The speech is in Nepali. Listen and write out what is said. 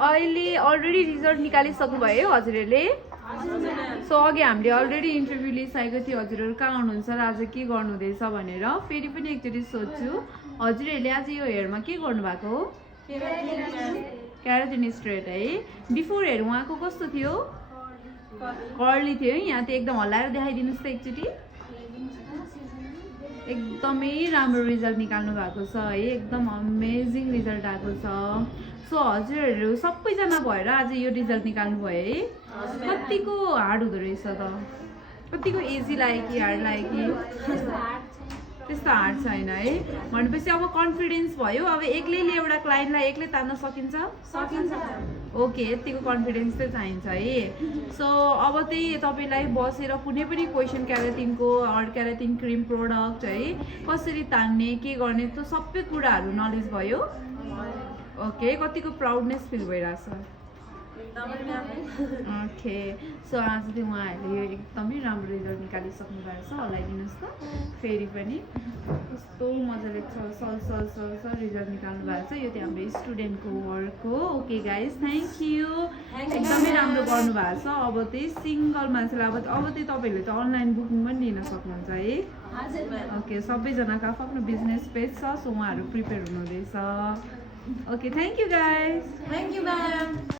अहिले अलरेडी रिजल्ट निकालिसक्नुभयो हजुरहरूले सो अघि हामीले अलरेडी इन्टरभ्यू लिइसकेको थियो हजुरहरू कहाँ हुनुहुन्छ र आज के गर्नुहुँदैछ भनेर फेरि पनि एकचोटि सोध्छु हजुरहरूले आज यो हेयरमा के गर्नुभएको हो क्याराटिन स्ट्रेट है बिफोर हेयर उहाँको कस्तो थियो कर्ली थियो है यहाँ त एकदम हल्लाएर देखाइदिनुहोस् त एकचोटि एकदमै राम्रो रिजल्ट निकाल्नु भएको छ है एकदम अमेजिङ रिजल्ट आएको छ सो हजुरहरू सबैजना भएर आज यो रिजल्ट निकाल्नु भयो है कतिको हार्ड हुँदो रहेछ त कतिको इजी लाग्यो कि हार्ड लाग्यो कि त्यस्तो हार्ड छैन है भनेपछि अब कन्फिडेन्स भयो अब एक्लैले एउटा क्लाइन्टलाई एक्लै तान्न सकिन्छ ओके यतिको कन्फिडेन्स चाहिँ चाहिन्छ है सो अब त्यही तपाईँलाई बसेर कुनै पनि क्वेसन क्याराटिनको क्याराटिन क्रिम प्रोडक्ट है कसरी तान्ने के गर्ने त्यो सबै कुराहरू नलेज भयो ओके कतिको प्राउडनेस फिल भइरहेछ ओके सो आज चाहिँ उहाँहरूले यो एकदमै राम्रो रिजल्ट निकालिसक्नु भएको छ हल्लाइदिनुहोस् त फेरि पनि कस्तो मजाले सल रिजल्ट निकाल्नु भएको छ यो चाहिँ हाम्रो स्टुडेन्टको वर्क हो ओके गाइज थ्याङ्क यू एकदमै राम्रो गर्नुभएको छ अब चाहिँ सिङ्गल मान्छेलाई अब चाहिँ तपाईँहरूले त अनलाइन बुकिङ पनि लिन सक्नुहुन्छ है ओके सबैजनाको आफ्नो बिजनेस पेज छ सो उहाँहरू प्रिपेयर हुनुहुँदैछ okay thank you guys thank you ma'am